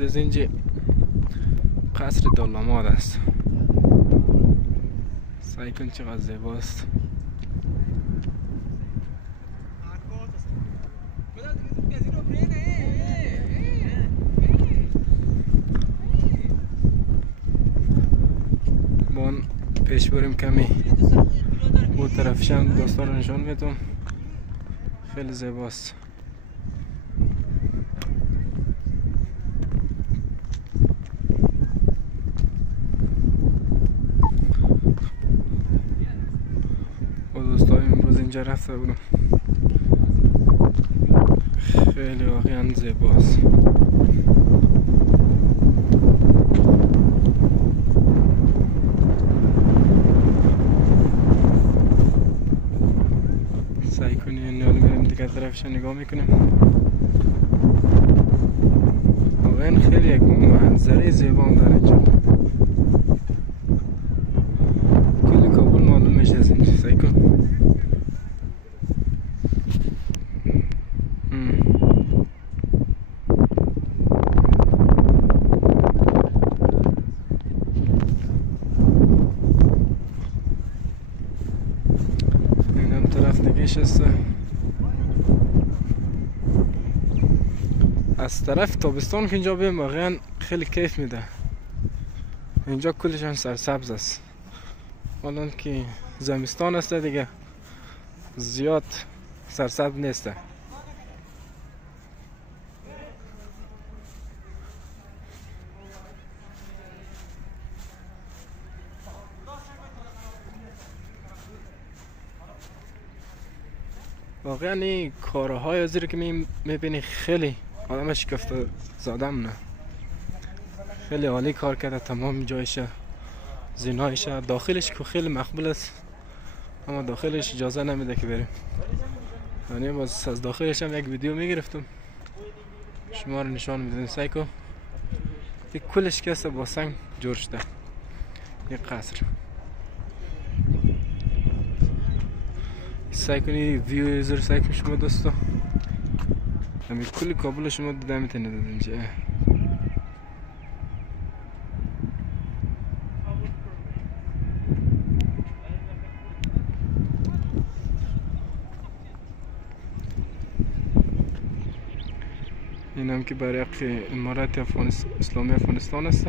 از اینجا قصر دولماد است. سعی کن چقدر زیباست. بان پیش بریم کمی اون طرفش هم دوستا رو نشان میدم. خیلی زیباست. دوستای امروز اینجا رفته بودم. خیلی واقعا زیباست. سعی کنیم حالا میریم دیگه طرفش نگاه میکنیم. واقعا خیلی یک منظره زیبا داره اینجا. کلی کابل معلوم میشه از اینجا. سعی کن. اینم طرف نگیش هسته. از طرف تابستان که اینجا بیم واقعا خیلی کیف میده. اینجا کلش هم سرسبز است. حالا که زمستان است دیگه زیاد سرسبز نیسته. واقعا این کارهای از رو که میبینی خیلی آدم شکفته زادم نه. خیلی عالی کار کرده. تمام جایش زینایش داخلش که خیلی مقبول است اما داخلش اجازه نمیده که بریم. یعنی باز از داخلش هم یک ویدیو میگرفتم شما رو نشان میدم. سعی کن این کلش که با سنگ جور شده یک قصر. سعی کنی ویو ایزر سعی کن شما دوستا. همین کلی کابل شما دیده میتونید اینجا. این هم که برای امارت اسلامی افغانستان است.